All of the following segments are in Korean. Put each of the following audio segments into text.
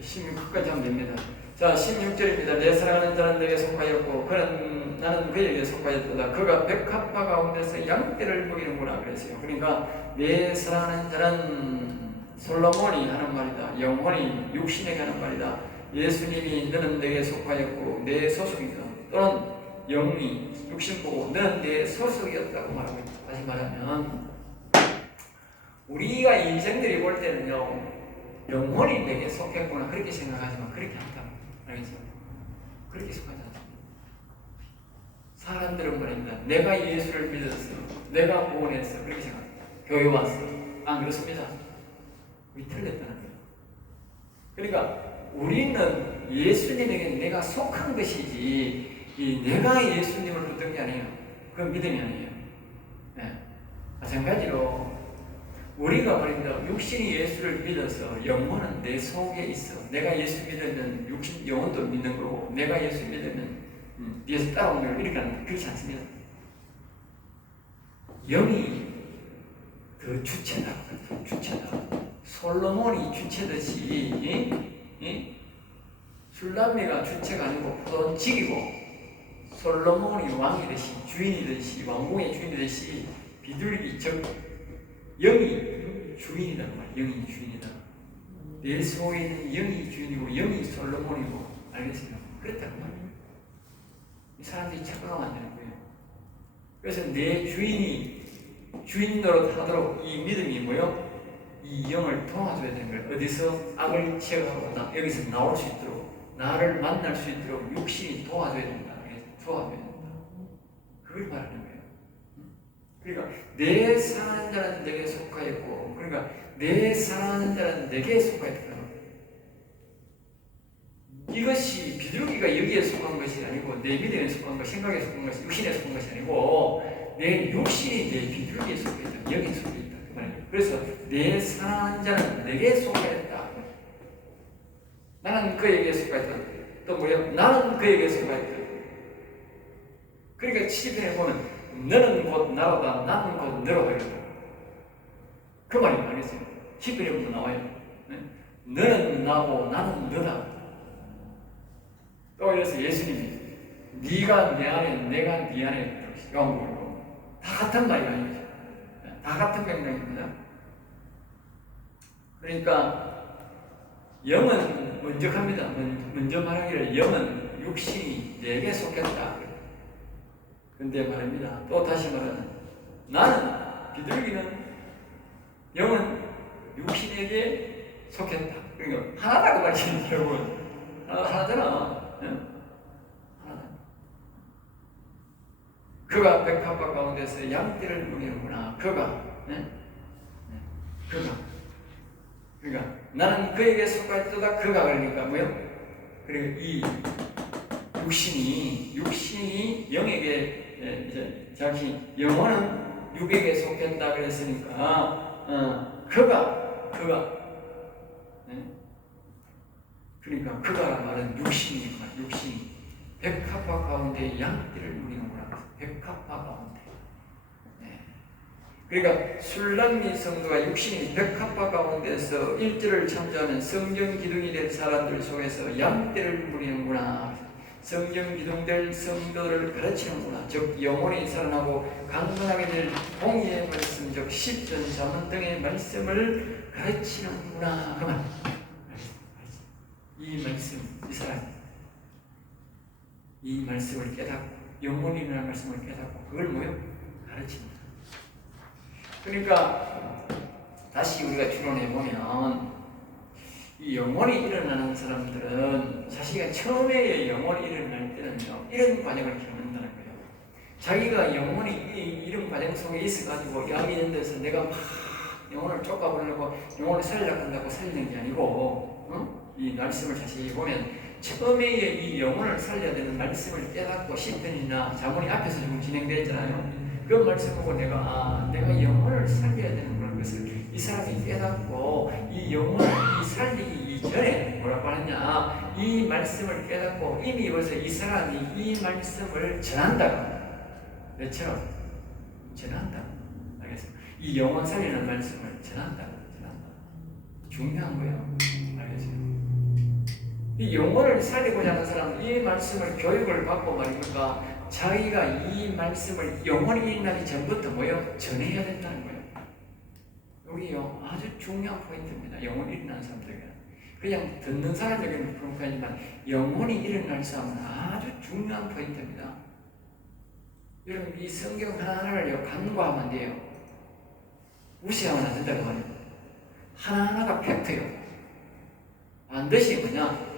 16절까지 하면 됩니다. 자, 16절입니다. 내 사랑하는 자는 내게 속하였고 나는 그에게 속하였도다. 그가 백합화 가운데서 양떼를 먹이는구나 그랬어요. 그러니까 내 사랑하는 자는 솔로몬이 하는 말이다. 영혼이 육신에게 하는 말이다. 예수님이 너는 내게 속하였고 내 소속이다. 또는 영이 육신 보고 너는 내 소속이었다고 말하고 있다. 다시 말하면 우리가 인생들이 볼 때는요, 영혼이 내게 속했구나 그렇게 생각하지만 그렇게 않다. 알겠죠? 그렇게 속하지 않습니다. 사람들은 말입니다. 내가 예수를 믿었어, 내가 구원했어 그렇게 생각합니다. 교회 왔어. 안 그렇습니다. 우리 틀렸다는 거예요. 그러니까 우리는 예수님에게 내가 속한 것이지 내가 예수님을 붙든 게 아니에요. 그건 믿음이 아니에요. 네. 마찬가지로 우리가 말입니다. 육신이 예수를 믿어서 영혼은 내 속에 있어. 내가 예수 믿으면 영혼도 믿는 거고, 내가 예수 믿으면 뒤에서 따라오는 걸 이렇게 하는 그렇지 않습니다. 영이 그 주체다. 솔로몬이 주체듯이 술람미가 주체가 아니고 포도원 직이고, 솔로몬이 왕이듯이 주인이듯이 왕궁의 주인이듯이 비둘기 즉 영이 주인이란 말이야. 영이 주인이다. 내 속에 있는 영이 주인이고 영이 솔로몬이고, 알겠습니까? 그랬다는 말이에요. 이 사람들이 착각하면 안 되는 거예요. 그래서 내 주인이 주인 노릇하도록 이 믿음이 뭐요? 이 영을 도와줘야 되는 거예요. 어디서 악을 제거하고 여기서 나올 수 있도록, 나를 만날 수 있도록 육신이 도와줘야 된다. 도와줘야 된다. 그걸 말하는 거예요. 그러니까 내 사랑하는 자는 내게 속하였고, 그러니까 내 사랑하는 자는 내게 속하였다. 이것이 비둘기가 여기에 속한 것이 아니고, 내 믿음에 속한 것, 생각에 속한 것이, 육신에 속한 것이 아니고, 내 육신이 내 비둘기에 속했다. 여기에 속했다. 그 말이에요. 그래서 내 사랑하는 자는 내게 속하였다. 나는 그에게 속하였다. 또 뭐예요? 나는 그에게 속하였다. 그러니까 시편에 보면 너는 곧 나로다, 나는 곧 너로다 이러다. 그 말이 아니겠어요? 시편에부터 나와요. 네? 너는 나고 나는 너다. 또 그래서 예수님이 네가 내 안에 내가 네 안에 요한복음으로 다 같은 말이 아니죠. 다 같은 맥락입니다. 그러니까 영은 먼저 합니다. 먼저 말하기를 영은 육신이 내게 속했다. 근데 말입니다. 또 다시 말하는 나는 비둘기는 영은 육신에게 속했다. 그러니까 하나다고 말이지 여러분. 하나잖아. 응? 하나다. 그가 백합화 가운데서 양떼를 먹이는구나. 그가. 응? 그가. 그러니까 나는 그에게 속하였도다. 그가 그러니까 뭐요? 그리고 이 육신이 영에게 자기 영혼은 육에게 속했다 그랬으니까 그가 그러니까 그가란 말은 육신이 백합화 가운데 양떼를 누리는구나. 백합화 가운데. 그러니까 술람미 성도가 육신이 백합화 가운데서 일절을 참조하는 성경 기둥이 된 사람들 속에서 양떼를 누리는구나. 성경 기둥될 성도를 가르치는구나. 즉 영혼이 살아나고 강건하게 될 공의의 말씀, 즉 십전 잠언 등의 말씀을 가르치는구나. 그 말. 이 말씀, 이 사람, 이 말씀을 깨닫고 영혼이라는 말씀을 깨닫고 그걸 뭐요? 가르칩니다. 그러니까 다시 우리가 추론해 보면. 이 영혼이 일어나는 사람들은 자기가 처음에 영혼이 일어날 때는요, 이런 과정을 겪는다는 거예요. 자기가 영혼이 이런 과정 속에 있어가지고 여기 있는 데서 내가 막 영혼을 쫓아보려고 영혼을 살리려고 한다고 살리는 게 아니고, 이 말씀을 자세히 보면 처음에 이 영혼을 살려야 되는 말씀을 깨닫고 시편이나 자문이 앞에서 지금 진행되어 있잖아요. 그 말씀 보고 내가 영혼을 살려야 되는 그런 것을 이 사람이 깨닫고 이 영혼을 살리기 이전에 뭐라고 하느냐, 이 말씀을 깨닫고 이미 벌써 이 사람이 이 말씀을 전한다. 내처럼 전한다. 알겠습니까? 이 영혼 살리는 말씀을 전한다. 중요한 거예요. 알겠습니까? 이 영혼을 살리고자 하는 사람은 이 말씀을 교육을 받고 말입니까? 자기가 이 말씀을 영혼이 일어나기 전부터 뭐요? 전해야 된다는 거예요. 여기요 아주 중요한 포인트입니다. 영혼이 일어나는 사람들에게 그냥 듣는 사람에게는 불편하지만 영혼이 일어날 사람은 아주 중요한 포인트입니다. 여러분 이 성경 하나하나를 간과하면 안 돼요. 무시하면 안 된다고 말이에요. 하나하나가 팩트예요. 반드시 뭐냐?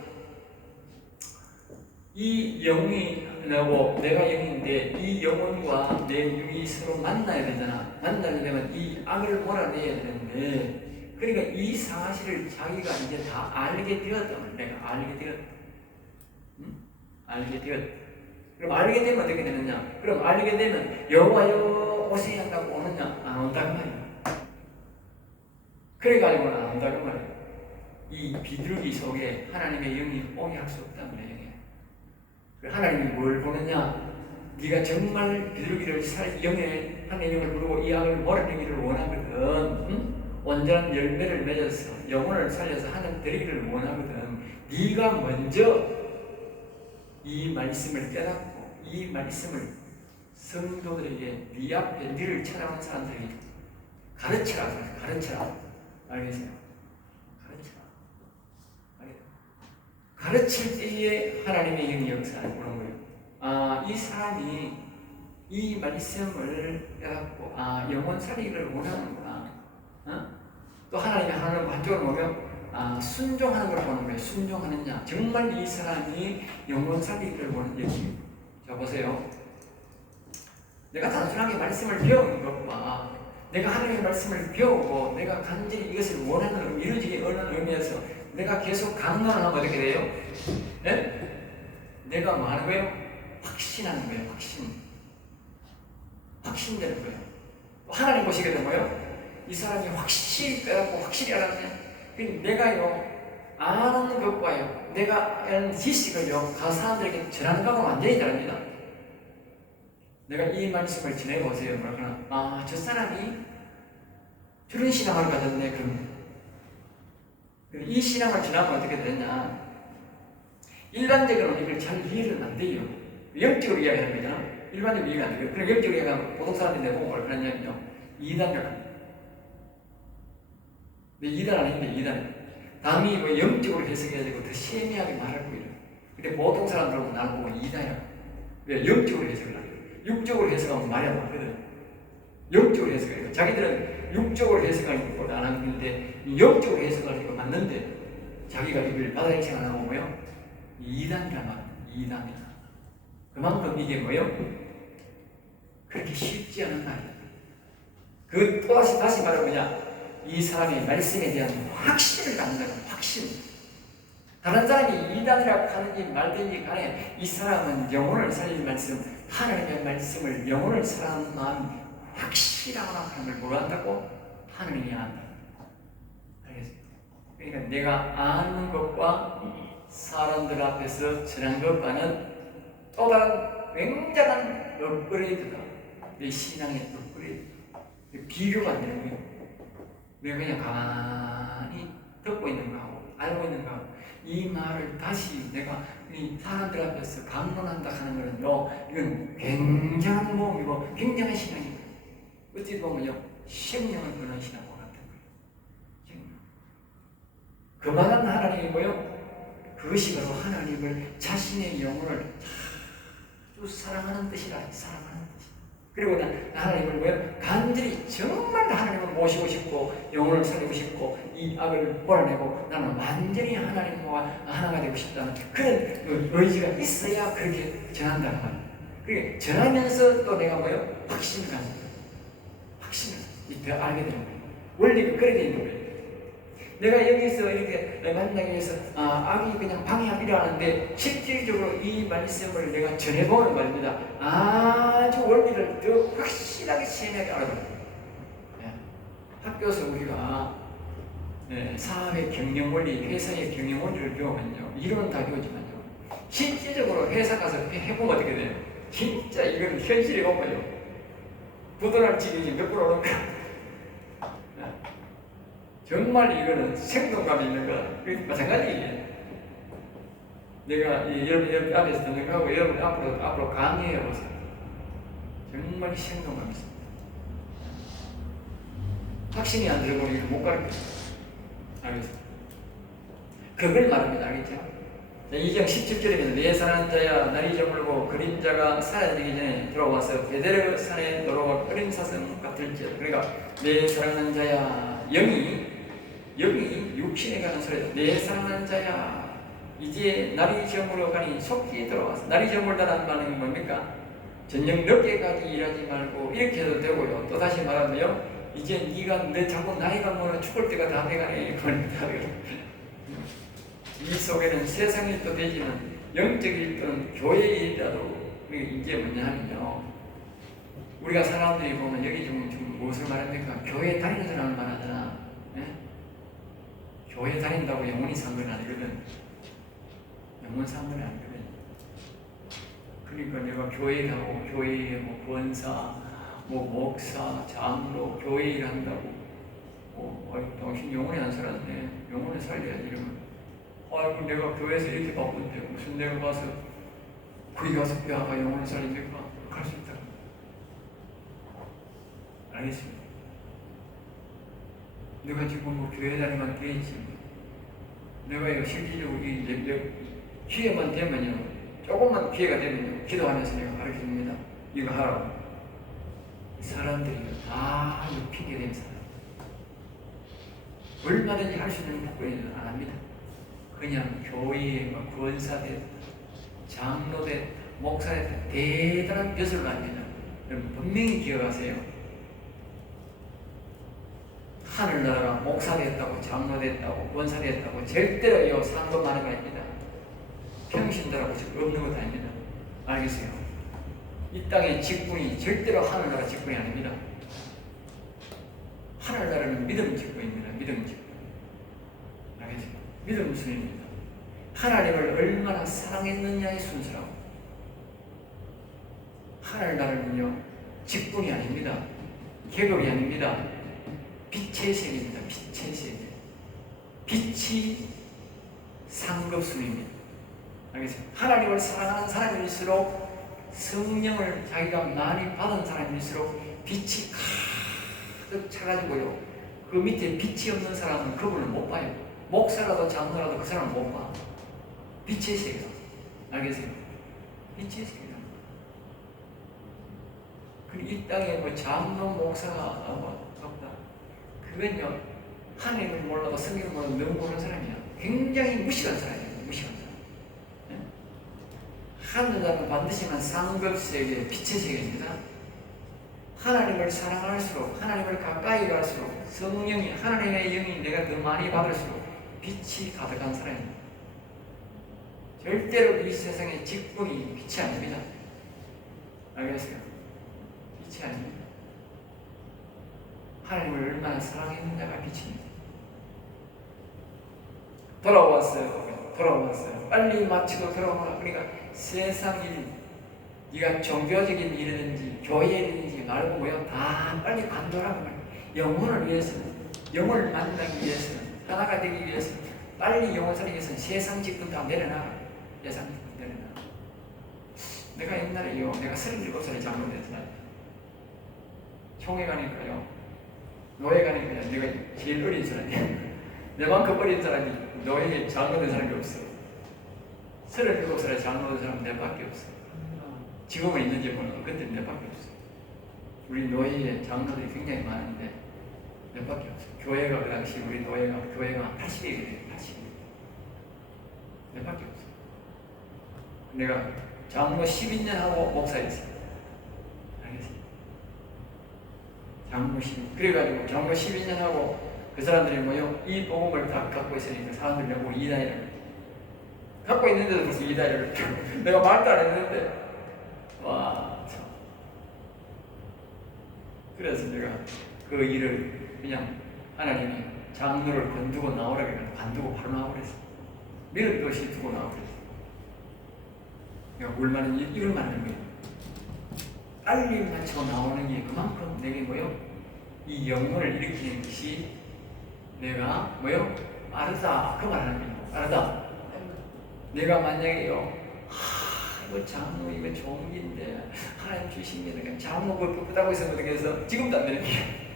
이 영이 나고 내가 영인데 이 영혼과 내 영이 서로 만나야 되잖아. 만나려면 이 악을 몰아내야 되는데 그러니까 이 사실을 자기가 이제 다 알게 되었다면 내가 알게 되었다. 응? 알게 되었다. 그럼 알게 되면 어떻게 되느냐? 그럼 알게 되면 여호와여 오세요 한다고 오느냐? 안 온다고 말이야. 그래가지고는 안 온다고 말이야. 이 비둘기 속에 하나님의 영이 오게 할 수 없다는 거예요. 하나님이 뭘 보느냐? 네가 정말 비둘기를 영에 하나님의 영을 부르고 이 악을 몰아내기를 원하거든. 응? 온전한 열매를 맺어서 영혼을 살려서 하나님 드리기를 원하거든. 네가 먼저 이 말씀을 깨닫고 이 말씀을 성도들에게 네 앞에 너를 찾아온 사람들에게 가르쳐라. 알겠어요? 가르칠 때에 하나님의 영이 역사를 보는 거예요. 아, 이 사람이 이 말씀을 깨닫고 영혼 살리기를 원하는구나. 또 하나님이 하는 한쪽으로 보면 순종하는 걸 보는 거예요. 순종하느냐. 정말 이 사람이 영혼 살리기를 원하는지. 자 보세요. 내가 단순하게 말씀을 배우는 것과 내가 하나님의 말씀을 배우고 내가 간절히 이것을 원하는 이루어지게 하는 의미에서 내가 계속 강론하면 어떻게 돼요? 네? 내가 뭐 하는 거예요? 확신하는 거예요. 확신되는 거예요. 하나님 보시게 되면 뭐예요? 이 사람이 확실히 빼갖고 확실히 알았네. 내가요 아는 것과요 내가 아는 지식을요 그 사람들에게 전하는 것과 완전히 다릅니다. 내가 이 말씀을 전해보세요. 그러면 저 사람이 저런 신앙을 가졌네. 그럼 이 신앙을 지나면 어떻게 되냐? 일반적으로는 이걸 잘 이해를 안 돼요. 영적으로 이야기하는 거잖아. 일반적으로 이해가 안 돼요. 그럼 영적으로 이야기하면 보통 사람들이 내보고 뭘 하냐면요. 2단을 합니다. 근데 2단 아닌데 2단. 남이 뭐 영적으로 해석해야 되고 더 세밀하게 말하고 이래요. 근데 보통 사람들은 나를 보고 2단이라고. 왜? 영적으로 해석을 하요. 육적으로 해석하면 말이 안 맞거든. 영적으로 해석해요. 자기들은 육적으로 해석하는 것보다 안 하는데 영적으로 해석하는 거 맞는데 자기가 이걸 받아들이지 안 하고 뭐요? 2단이란 말이에요. 2단이다. 그만큼 이게 뭐요? 그렇게 쉽지 않은 말이에요. 그 또다시 말하면 뭐냐? 이 사람의 말씀에 대한 확신을 갖는다는 확신. 다른 사람이 2단이라고 하는지 말든지 간에 이 사람은 영혼을 살릴 말씀, 하나님의 말씀을 영혼을 사랑하는 마음이 확실하거나 하는 걸 뭐라 한다고? 하나님이 안다. 알겠어요? 그러니까 내가 아는 것과 사람들 앞에서 전한 것과는 또 다른 굉장한 업그레이드가 내 신앙의 업그레이드. 비교가 안 되는 거예요. 내가 그냥 가만히 듣고 있는 거하고 알고 있는 거하고 이 말을 다시 내가 이 사람들 앞에서 강론한다 하는 거는요, 이건 굉장한 모험이고 굉장한 신앙이에요. 어찌 보면요, 생명을 거는 신앙과 같은 거예요. 그만한 하나님이 뭐요? 그것이 바로 하나님을 자신의 영혼을 아주 사랑하는 뜻이라. 사랑하는 뜻. 그리고 하나님을 뭐요? 간절히 정말 하나님을 모시고 싶고 영혼을 살리고 싶고 이 악을 몰아내고 나는 완전히 하나님과 하나가 되고 싶다는 그런 의지가 있어야 그렇게 전한다는 말이에요. 그게 전하면서 또 내가 뭐요? 확신을 갖는 거예요. 확신을 더 알게 되는 거예요. 원리가 그렇게 있는 거예요. 내가 여기서 이렇게 만나기 위해서 악이 그냥 방해하기로 하는데 실질적으로 이 말씀을 내가 전해보는 말입니다. 아주 원리를 더 확실하게 세밀하게 알아봐요. 학교에서 우리가 사업의 경영 원리, 회사의 경영 원리를 배우면요, 이론은 다 배우지만요, 실질적으로 회사 가서 해보면 어떻게 돼요? 진짜 이건 현실이 없어요. 부도날 지경이 몇 프로 오는가? 정말 이거는 생동감이 있는 거, 마찬가지예요. 내가 여러분 앞에서 듣는 거하고 여러분 앞으로 강의해 보세요. 정말 생동감 있습니다. 확신이 안 들고 이거 못 가르쳐요. 알겠습니다. 그걸 말합니다. 알겠죠? 2장 17절에 내 사랑하는 자야 날이 저물고 그림자가 사라지기 전에 돌아와서 베델 산에 돌아와 끓인 사슴 같을지어다. 그러니까 내 사랑하는 자야 영이 육신에 가는 소리다. 내 사랑하는 자야 이제 날이 저물어 가니 속히 돌아와서. 날이 저물다라는 말은 뭡니까? 저녁 늦게까지 일하지 말고 이렇게 해도 되고요. 또 다시 말하면요, 이제 네가 자꾸 나이가 먹어 죽을 때가 다 돼가네. 이 속에는 세상이 또 되지만 영적일 또는 교회의 일이라도 이게 뭐냐 하면요, 우리가 사람들이 보면 여기 좀 무엇을 말합니까? 교회 다니는 사람을 말하잖아. 네? 교회 다닌다고 영원히 산 건 아니거든. 영원 산 건 아니거든. 그러니까 내가 교회 가고 교회에 뭐 권사, 뭐 목사, 장로, 교회 일 한다고 당신 영원히 안 살았네. 영원히 살려야지 이러면, 아이고 내가 교회에서 이렇게 바쁜데 무슨 내가 가서 거기 가서 배아가 영원히 살리니까 갈 수 있다. 알겠습니다. 내가 지금 뭐 교회 다니면 되겠지. 내가 이거 실질적으로 기회만 되면요, 조금만 기회가 되면요, 기도하면서 내가 가르쳐줍니다. 이거 하라고. 사람들이 다 핑계 댄 사람. 얼마든지 할 수 있는 복권은 안 합니다. 그냥 교회에 권사됐다, 장로됐다, 목사됐다, 대단한 벼슬을 합니다. 여러분 분명히 기억하세요. 하늘나라 목사됐다고, 장로됐다고, 권사됐다고 절대로 상도 많은 거 아닙니다. 평신도라고 없는 것도 아닙니다. 알겠어요? 이 땅의 직분이 절대로 하늘나라 직분이 아닙니다. 하늘나라는 믿음 직분입니다. 믿음 직분. 알겠어요? 믿음 순입니다. 하나님을 얼마나 사랑했느냐의 순서라고. 하늘나라는요, 직분이 아닙니다. 계급이 아닙니다. 빛의 세계입니다. 빛의 세계. 빛이 상급순입니다. 알겠어요? 하나님을 사랑하는 사람일수록, 성령을 자기가 많이 받은 사람일수록 빛이 가득 차가지고요, 그 밑에 빛이 없는 사람은 그분을 못 봐요. 목사라도 장로라도 그 사람을 못 봐. 빛의 세계. 알겠어요? 빛의 세계. 그리고 이 땅에 뭐 장로, 목사가 없다. 그건요, 하나님을 몰라도 성경을 몰라도 너무 모르는 사람이야. 굉장히 무식한 사람이에요. 무식한 사람. 네? 하늘나라는 반드시만 상급세계, 빛의 세계입니다. 하나님을 사랑할수록, 하나님을 가까이 갈수록, 성령이, 하나님의 영이 내가 더 많이 받을수록 빛이 가득한 사람입니다. 절대로 이 세상의 직분이 빛이 아닙니다. 알겠어요? 빛이 아닙니다. 하나님을 얼마나 사랑했느냐가 빛입니다. 돌아왔어요. 빨리 마치고 돌아오라. 그러니까 세상 일, 네가 종교적인 일이든지 교회 일이든지 말고 뭐요, 다 빨리 관둬라고 말이야. 영혼을 위해서는, 영혼을 만나기 위해서는, 하나가 되기 위해서는, 빨리 영혼 살리기 위해서는 세상 직분 다 내려놔. 세상 직분 내려놔. 내가 옛날에요, 내가 37살에 장로됐잖아요. 총회 가니까요, 노예 가니까요, 내가 제일 어린 사람이야. 내만큼 어린 사람이 노예에 장로된 사람이 없어. 37살에 장로된 사람 내밖에 없어. 지금은 있는지 모르고 그때 내밖에 없어. 우리 노예에 장로들이 굉장히 많은데 내밖에 없어. 교회가 그 당시 우리 교회가 80이거든요. 80. 내밖에 없어. 내가 장로 12년 하고 목사였어요. 알겠어요? 장로 12년. 그래가지고 장로 12년 하고 그 사람들이 뭐요? 이 복음을 다 갖고 있으니까 사람들이 보고 이다이를 갖고 있는데도 벌써 이다이를 내가 말도 안 했는데, 와 참. 그래서 내가 그 일을 그냥 하나님이 장로를 건두고 나오라고 해서 관두고 바로 나오랬어. 미륵 도시 두고 나오랬어. 내가 얼마나 이걸 만든 거예요. 빨리 맞춰 나오는 게 그만큼 내게 뭐요? 이 영혼을 일으키는 것이, 내가 뭐요? 빠르다. 그 말 하는 거예요. 빠르다. 내가 만약에요, 이거 장로 이거 좋은 길인데 하나님 주시면 그냥 장로 뻣뻣하고 있으면 어떻게 해서 지금도 안 되는 게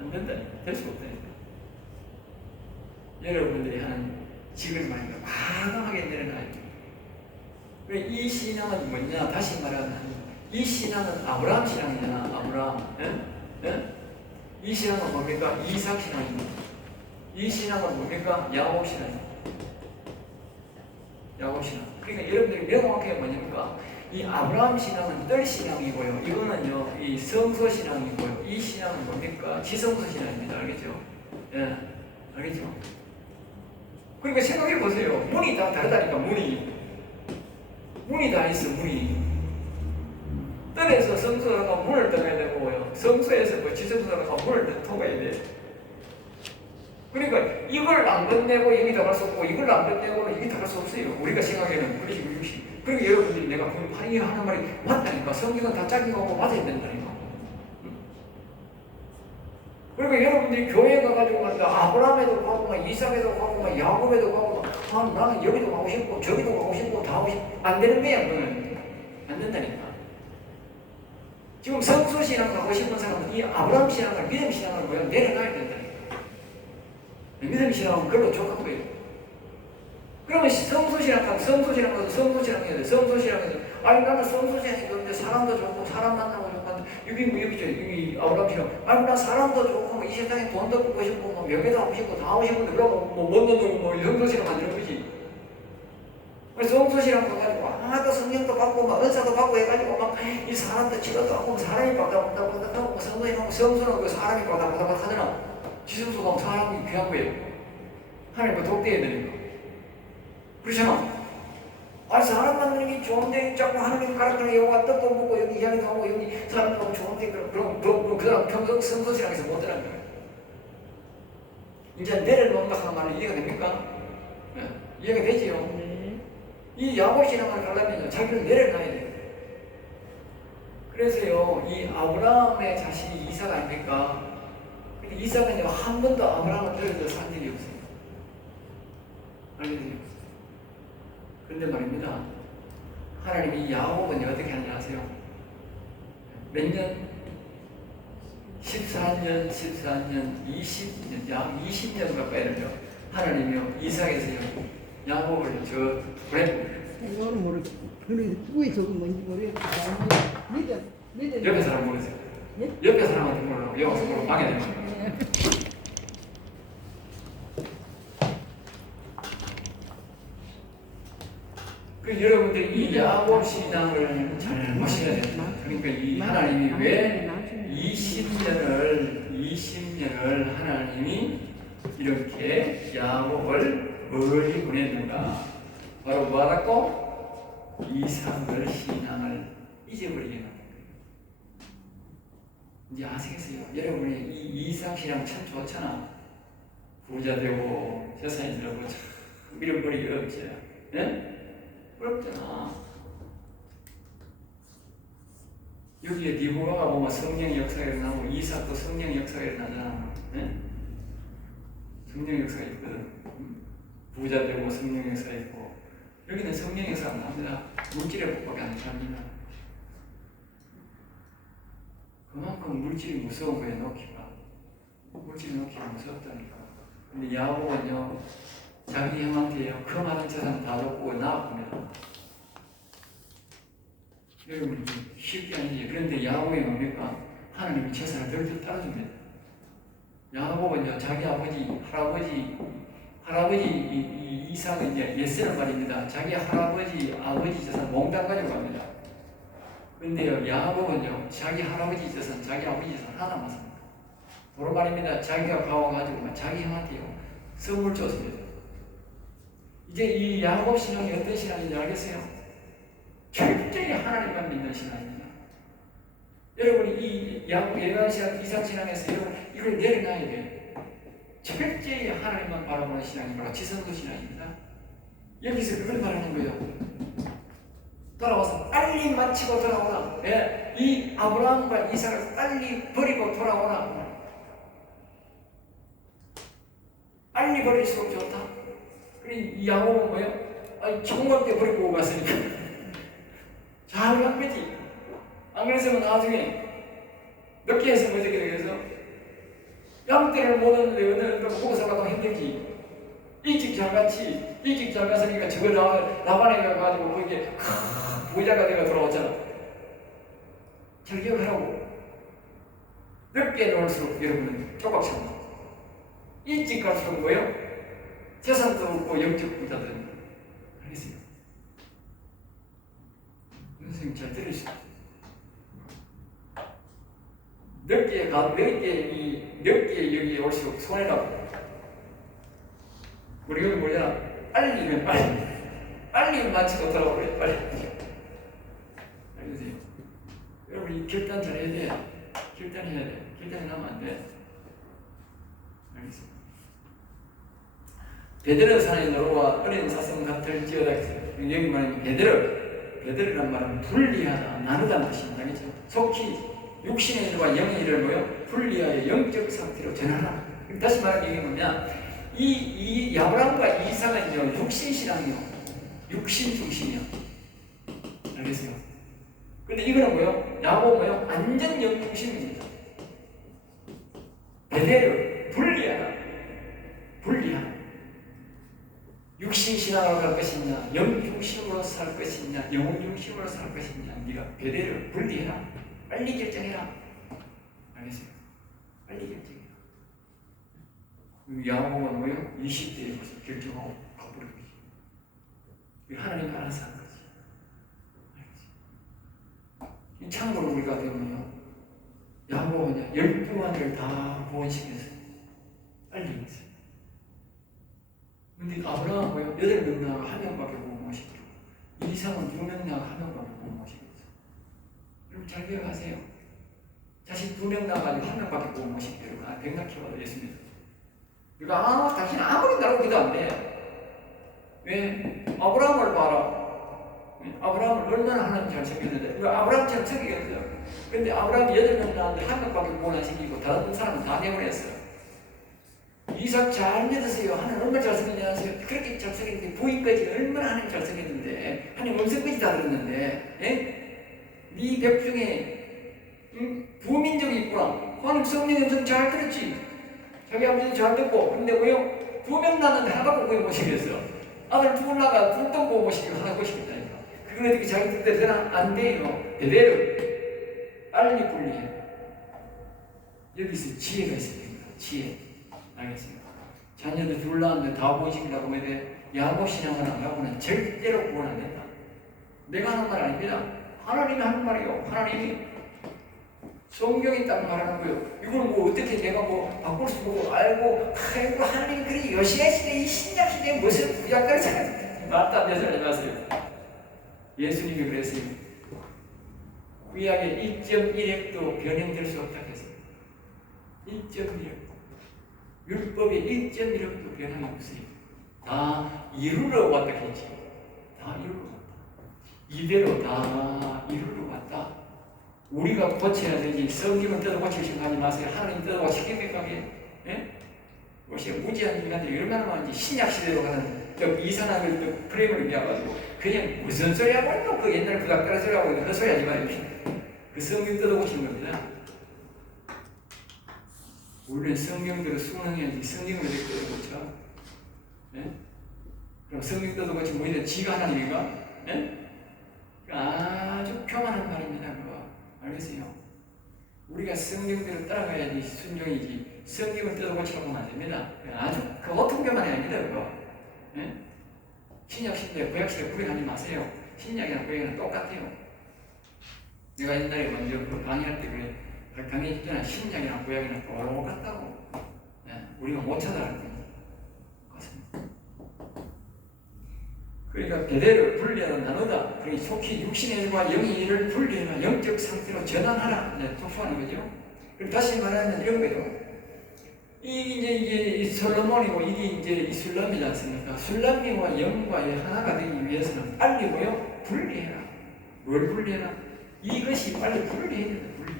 안 된다. 될 수 없다. 여러분들이 하는 지금 말이니까 과감하게 내려놔야 돼. 이 신앙은 뭐냐? 다시 말하면 이 신앙은 아브라함 신앙이잖아. 아브라함. 예? 예? 이 신앙은 뭡니까? 이삭 신앙입니다. 이 신앙은 뭡니까? 야곱 신앙입니다. 야곱 신앙. 그러니까 여러분들이 명확하게 뭐냐니까 이 아브라함 신앙은 뜰 신앙이고요. 이거는요, 이 성소 신앙이고요. 이 신앙은 뭡니까? 지성소 신앙입니다. 알겠죠? 예, 알겠죠? 그러니까 생각해 보세요. 문이 다 다르다니까, 문이 다 있어, 문이. 뜰에서 성소가 문을 떠나야 되고요. 성소에서 뭐 지성소가 문을 통과해야 돼. 그러니까 이걸 안 건네고 여기다 갈 수 없고 이걸 안 건네고는 여기다 갈 수 없어요. 우리가 생각에는 그러지 육시. 그러니까 여러분들이 내가 이 하는 말이 맞다니까. 성경은 다 짝이고 맞아야 된다니까. 그러니까 여러분들이 교회 가가지고 아브라함에도 가고 막 이삭에도 가고 막 야곱에도 가고 막 나는 여기도 가고 싶고 저기도 가고 싶고 다 하고 싶고 안 되는 거야. 그거는 안 된다니까. 지금 성소 신앙 가고 싶은 사람은 이 아브라함 신앙을 믿음 신앙을 뭐야 내려놔야 된다니까. 믿음 신앙은 그걸로 족한 거예요. 그러면 성소신앙 가서 성소신앙 해야 돼. 성소신앙에서 아니 나는 성소신앙이 좋은데 사람도 좋고 사람 만나고 좋고 여기 뭐 여기죠. 여기 아브라함 신앙 아니 나 사람도 좋고 뭐 이 세상에 돈도 벌고 싶고 뭐 명예도 하고 싶고 다 하고 싶은데 그러면 뭐못 넣는 뭐 성소신앙 만드는 거지. 그래서 성소신앙 가가지고 아또 성령도 받고 막 은사도 받고 해가지고 막 이 사람도 치료도 하고 사람이 바닥바닥하고 성소신앙 성소는 그 사람이 바닥바닥 하잖아. 지성소가 사람이 귀한 거예요. 하나님과 독대해야 되는 거. 그렇잖아. 아니 사람 만드는 게 좋은데 자꾸 하나님 가르치는 여호와 떡도 먹고 여기 이야기도 하고 여기 사람도 좋은데 그럼 그 사람 평소 성소신앙에서 못 되는 거예요. 이제 내려놓는다 하는 말은 이해가 됩니까? 네. 이해가 되지요? 이 야곱 신앙을 가려면 자기를 내려놔야 돼요. 그래서요 이 아브라함의 자식이 이삭 아닙니까? 이삭은 한 번도 아브라함을 떨어져 산 일이 없어요. 알겠어요? 그런데 말입니다. 하나님이 야곱은 어떻게 하는지 아세요? 몇 년? 14년, 20년, 약 20년 가까이 되죠. 하나님이요 이삭에서요 야곱을 보내줍니다. 이거는 모르겠고 그래 왜 저거 뭔지 모르겠고 옆에 사람 모르세요? 예? 옆에 사람한테 모르라고 여기서 모르고 방해됩니다. 그 여러분들이 이 야곱 신앙을 잘 보셔야 됩니다. 그러니까 이 하나님이 왜 20년을 하나님이 이렇게 야곱을 멀리 보냈는가? 바로 뭐라고? 이삭을 신앙을 잊어버리게 만든 거예요. 이제 아시겠어요? 여러분이 이 이삭 신앙 참 좋잖아. 부자 되고 세상에 들어가고 참 잃어버리기 어렵지. 예? 어렵잖아. 여기에 디보라가 보면 성령 역사가 일어나고 이삭도 성령 역사가 일어나잖아. 네? 성령 역사가 있거든. 부자 되고 성령 역사가 있고 여기는 성령 역사가 안 납니다. 물질의 복밖에 안 납니다. 그만큼 물질이 무서운 거예요. 놓기가. 물질이 놓기가 무섭다니까. 근데 야곱은요 자기 형한테요 그 많은 재산 다 줬고 나아갑니다. 여러분 쉽게 아니지. 그런데 야곱이 뭡니까? 하나님이 재산을 덜덜 따라줍니다. 야곱은요 자기 할아버지 이삭은 이제 옛세는 말입니다. 자기 할아버지 아버지 재산 몽땅 가지고 갑니다. 그런데요 야곱은요 자기 할아버지 재산 자기 아버지 재산 하나 남았습니다. 도로 말입니다. 자기가 가와가지고 자기 형한테요 선물 줬습니다. 이제 이 야곱 신앙이 어떤 신앙인지 알겠어요? 철저히 하나님만 믿는 신앙입니다. 여러분이 이 야곱 예배한 신앙, 이삭 신앙에서 이걸 내려놔야 돼요. 철저히 하나님만 바라보는 신앙이 바로 지성도 신앙입니다. 여기서 그걸 말하는 거예요. 돌아와서 빨리 마치고 돌아오라. 예? 이 아브라함과 이삭을 빨리 버리고 돌아오라. 빨리 버릴수록 좋다. 이 야곱은 뭐예요? 아니 총각 때 버리고 갔으니까 잘 간 거지. 안 그랬으면 나중에 몇 개 했으면 어떻게 되겠어? 양떼를 못 얻는데 어느 보고 살아도 힘들지. 일찍 잘 갔지. 일찍 잘 갔으니까 저걸 나반에 가가지고 거기에 부자가 내가 돌아왔잖아. 잘 기억하라고. 늦게 넣을수록 여러분은 쪼박처럼 일찍 갈수록 뭐예요? 재산도 없고 영적 부자든. 알겠어요? 선생님 잘 들으시죠? 늦게 여기 올수록 손해라고. 우리 여기 뭐냐? 빨리 마치고 돌아오래. 빨리. 알겠어요? 여러분 이 결단 잘 해야 돼. 결단해야 돼. 결단이 나면 안 돼. 알겠습니다. 베드로 산에 노루와 어린 사슴 같을 지어다. 여기 말하면 베드로란 말은 분리하다, 나누다는 뜻입니다. 알겠죠? 속히 육신의 일과 영의 일을 뭐요? 분리하여 영적 상태로 전하라. 다시 말하면 이게 뭐냐? 이 아브라함과 이삭은요, 육신신앙이요. 육신중심이요. 알겠어요? 근데 이거는 뭐요? 야곱 뭐요? 완전 영중심입니다. 베드로 분리하라. 육신신앙으로 갈 것이냐, 영중심으로 살 것이냐, 영중심으로 살 것이냐, 네가 베드로 분리해라. 빨리 결정해라. 알겠어요? 빨리 결정해라. 야곱은 뭐요? 20대에 벌써 결정하고 가버린 거지. 하나님 알아서 하는 거지. 알겠지? 참고로 우리가 되면요, 야곱은 12마리를 다 구원시켰어요. 빨리 했어요. 근데 아브라함은 뭐요? 8명 나가 1명밖에 못 모시고, 이삭은 2명 나가 1명밖에 못 모시고. 여러분 잘 기억하세요. 자식 2명 나가지고 1명밖에 못 모시고, 백날 키워도 예수님. 그러니까 당신 아무리 나라고 기도 안 돼. 왜? 아브라함을 봐라. 아브라함을 얼마나 하나님 잘 섬겼는데, 아브라함처럼 섬기겠어요. 근데 아브라함이 8명 나왔는데 1명밖에 구원 안 시키고 다른 사람은 다 내보냈어요. 이삭 잘 믿으세요. 하나님 얼마나 잘 섬겼냐 하세요. 그렇게 잘 섬겼는데 부인까지 얼마나 하나님 잘 섬겼는데 하나님 음성까지 다 들었는데 네 백중에 부민족이 있구나. 하나님 성령 음성 잘 들었지. 자기 아버지도 잘 듣고. 근데 뭐요? 2명 낳는데 하나밖에 구원 못 시켰어. 아들 2 낳아가 2도 구원 못 시키고 하나 못 시켰다니까. 그건 어떻게 자기 뜻대로 되나? 안 돼요. 대대로 빨리 분리해. 여기서 지혜가 있어야 됩니다. 지혜. 알겠습니다. 자녀들 2 낳았는데 다 구원시키려고 하면 돼. 야곱 신앙을 안 가고는 절대로 구원 안 된다. 내가 하는 말 아닙니다. 하나님이 하는 말이요. 하나님이 성경이 딱 말하는 거예요. 이걸 뭐 어떻게 내가 뭐 바꿀 수 없고 알고, 아이고 하나님이 그래 여시아 시대 이 신약 시대에 무슨 구약을 생각해. 말도 안 되는 소리 하지 마세요. 예수님이 그랬어요. 구약의 1.1핵도 변형될 수 없다고 했어요. 1.1핵. 율법의 1.1핵도 변함이 없어요. 다 이루러 왔다 했지. 다 이루러 왔다. 이대로 다 이루러 왔다. 우리가 고쳐야 되지. 성경은 뜯어 고칠 생각하지 마세요. 하나님 뜯어 고치겠습니까? 혹시 무지한 인간들이 얼마나 많은지. 신약 시대로 가는 이산화를 프레임을 비워가지고 그냥 무슨 소리 하고 있노? 그 옛날 부닥다른 소리 하고 있는 헛소리 하지 마십시오. 그 성경 뜯어 고치는 겁니다. 원래 성경대로 순응해야지. 성경을 왜 뜯어 고쳐? 그럼 성경 뜯어 고치면 뭐냐? 지가 하나님인가? 아주 교만한 말입니다. 그거. 알겠어요? 우리가 성경대로 따라가야지 순종이지. 성경을 뜯어 고치려고 하면 안 됩니다. 아주 그 어떤 교만이 아닙니다. 그거. 신약 시대, 구약 시대 구별하지 마세요. 신약이랑 구약이랑 똑같아요. 내가 옛날에 먼저 그 강의할 때 그래. 강의했잖아. 신약이랑 구약이랑 똑같다고. 우리가 못 찾아갈 겁니다. 그러니까 대대로 분리하다 나누다. 그러니 속히 육신의 일과 영의 일을 분리해라. 영적 상태로 전환하라. 독수하는 거죠. 그럼 다시 말하면 이런 거예요. 이게 이제 솔로몬이고 이게 이제 이 술람이지 않습니까? 술람이와 영과 하나가 되기 위해서는 빨리 뭐요? 분리해라. 뭘 분리해라? 이것이 빨리 분리해야 된다. 분리.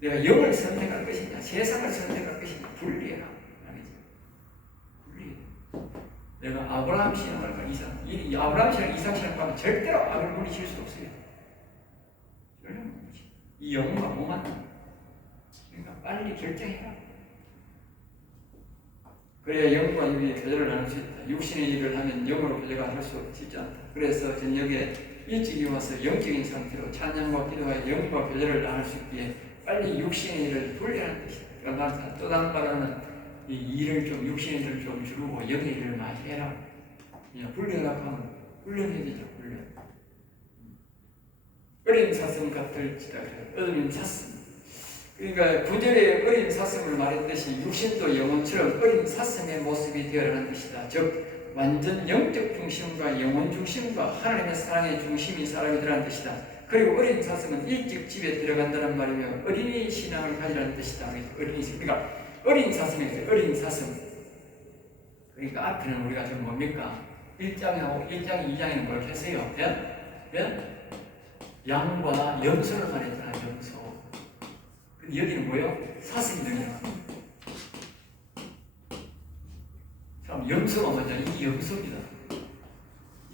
내가 영을 선택할 것이냐, 세상을 선택할 것이냐, 분리해라. 알겠지? 분리해. 내가 아브라함 신앙을 이삭 이 아브라함 신앙, 이삭 신앙 가면 절대로 악을 물리칠 수 없어요. 이 영혼과 못 만나. 그러니까 빨리 결정해라. 그래야 영과 육이 교제를 나눌 수 있다. 육신의 일을 하면 영으로 교제가 할 수 있지 않다. 그래서 저녁에 일찍 와서 영적인 상태로 찬양과 기도하여 영과 교제를 나눌 수 있기에 빨리 육신의 일을 분리하는 것이다. 그러니까 또 다른 말은 이 일을 좀 육신의 일을 좀 줄이고 영의 일을 많이 해라. 훈련하고 하면 훈련해야 되죠. 훈련. 어린 사슴 같을지다. 어린 사슴. 그러니까 구절에 어린 사슴을 말했듯이 육신도 영혼처럼 어린 사슴의 모습이 되어라는 뜻이다. 즉 완전 영적 중심과 영혼 중심과 하나님의 사랑의 중심인 사람이 되라는 뜻이다. 그리고 어린 사슴은 일찍 집에 들어간다는 말이며 어린이 신앙을 가지라는 뜻이다. 그러니까 어린 사슴에서 어린 사슴. 그러니까 앞에는 우리가 지금 뭡니까? 1장하고 1장, 2장에는 뭘 했어요? 양과 염소를 말했잖아. 염소. 근데 여기는 뭐예요? 사슴이네요. 참 염소가 뭐냐? 이 염소입니다.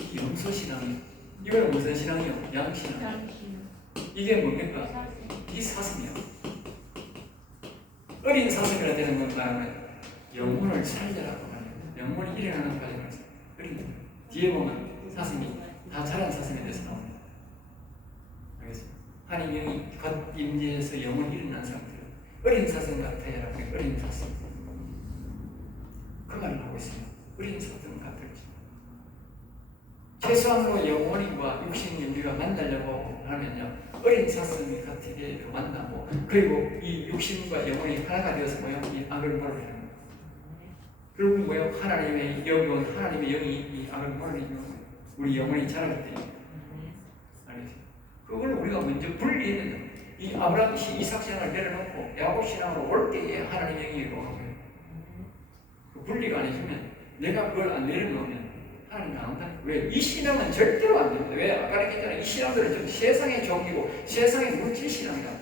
이 염소 신앙이. 이거는 무슨 신앙이요? 양 신앙. 이게 뭡니까? 이 사슴이요. 어린 사슴이라 되는 건가? 영혼을 살려라고 말해요. 영혼이 일어나는 과정을 어린. 뒤에 보면 사슴이 다 자란 사슴에 대해서 나옵니다. 알겠습니다. 하나님 영이 겉 임재해서 영혼이 일어난 상태로 어린 사슴 같아야 어린 사슴. 그 말을 하고 있어요. 어린 사슴 같을지. 최소한으로 영혼과 육신이 우리가 만나려고 하면요, 어린 사슴이 같게 만나고, 그리고 이 육신과 영혼이 하나가 되어서 뭐요? 이 악을 몰아내는 거예요. 그리고 뭐요? 하나님의 영이 온 하나님의 영이 이 악을 몰아내면 우리 영혼이 자랄 때, 알겠어요? 그걸 우리가 먼저 분리해야 된다. 이 아브라함 씨, 이삭 신앙을 내려놓고 야곱 신앙으로 올 때에 하나님의 영이 오는 거예요. 그 분리가 안 해주면, 내가 그걸 안 내려놓으면 하나님 안 한다. 왜? 이 신앙은 절대로 안 됩니다. 왜? 아까 얘기했잖아요. 이 신앙들은 좀 세상의 종이고 세상의 물질 신앙이라고.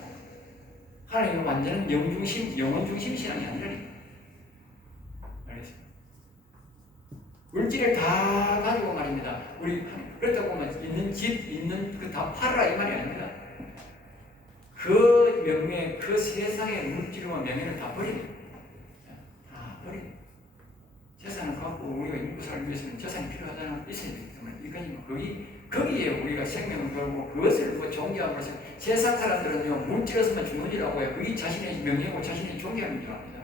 하나님은 완전한 영중심, 영혼 중심 신앙이 아니라니까. 알겠습니다. 물질을 다 가지고 말입니다. 우리 그렇다고 보면 있는 집, 있는 그 다 팔아라 이 말이 아닙니다. 그 명예, 그 세상의 물질과 명예를 다 버리는. 다 버리는. 재산을 갖고 우리가 인구 살기 위해서는 재산이 필요하잖아. 있어야 되기 때문에 이거니 거기에 우리가 생명을 걸고 그것을 뭐 존경하고 해서 세상 사람들은요 물질 없으면 죽는 줄 알고 해요. 그게 자신의 명예고 자신의 존경인 줄 압니다.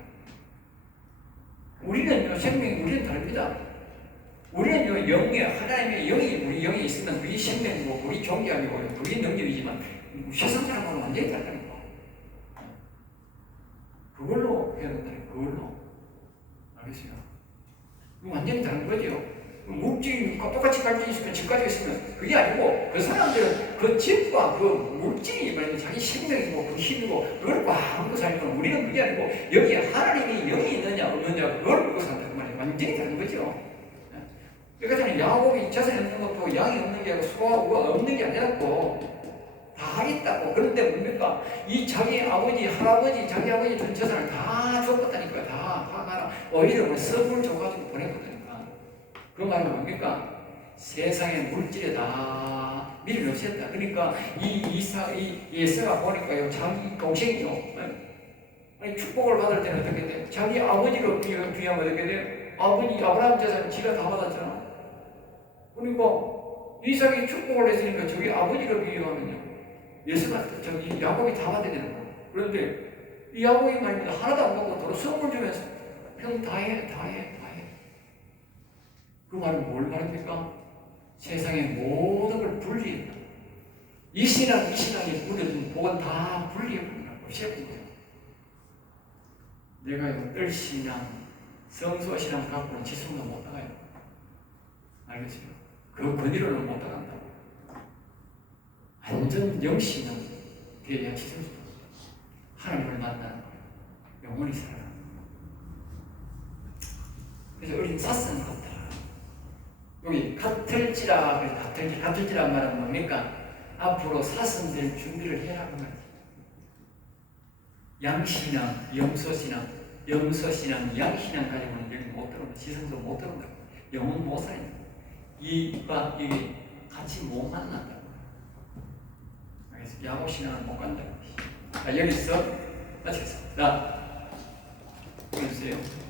우리는요 우리는 다릅니다. 우리는요 영예 하나님의 영이 우리 영에 있으면 그게 생명이고 그게 존경이고 그게 능력이지만 세상 사람은 완전히 다르다는 거. 그걸로 해야 된다는 그걸로. 알겠어요? 완전히 다른 거죠. 물질과 똑같이 가지고 있으면 집까지 있으면 그게 아니고 그 사람들은 그 집과 그 물질이 말이면 자기 생명이고 그 힘이고 그걸 꽉 살고 우리는 그게 아니고 여기에 하나님이 영이 있느냐 없느냐 그걸 보고 산다 그 말이에요. 완전히 다른 거죠. 그러니까 저는 야곱이 재산이 없는 것도 양이 없는 게 아니고 소화가 없는 게 아니라고 다 있다고. 그런데 뭡니까? 이 자기 아버지, 할아버지, 자기 아버지 준 재산을 다 줬다니까요. 다 가라. 오히려 선물 줘가지고 보내거든요. 그 말은 뭡니까? 세상의 물질에 다 미를 넣으셨다. 그러니까 이 예서가 보니까요, 자기 동생이요. 아니, 축복을 받을 때는 어떻게 돼? 자기 아버지로 귀하면 어떻게 돼? 아버지 아브라함 재산 지가 다 받았잖아. 그러니까 이삭이 축복을 했으니까 저기 아버지로 비유하면요. 예수가 저기 야곱이 다 받아야 되는 거예요. 그런데 이 야곱이 말입니다. 하나도 안 받고 도로 선물 주면서 형 다 해. 그 말은 뭘 말합니까? 세상의 모든 걸 분리했다. 이 신앙이 묻어진 복은 다 분리해버린다고 없애버린 거예요. 내가 뜰신앙, 성소신앙 갖고는 지성도 못 나가요. 알겠어요? 그 권위로는 못 나간다고. 완전 영신은 되어야 지성이 하나님을 만나는 영원히 살아가는. 그래서 어린 사슴 같다. 여기 같을지라 말은 뭡니까? 앞으로 사슴 될 준비를 해라고 말이지. 양신앙, 염소신앙, 양신앙 가지고는 여기 못 들어온다. 지성도 못 들어온다. 영혼 못 살린다. 이가 이게 같이 못 만난다고. 알겠어? 야구 신앙은 못 간다고. 자, 여기서 마치겠습니다. 자, 보여주세요.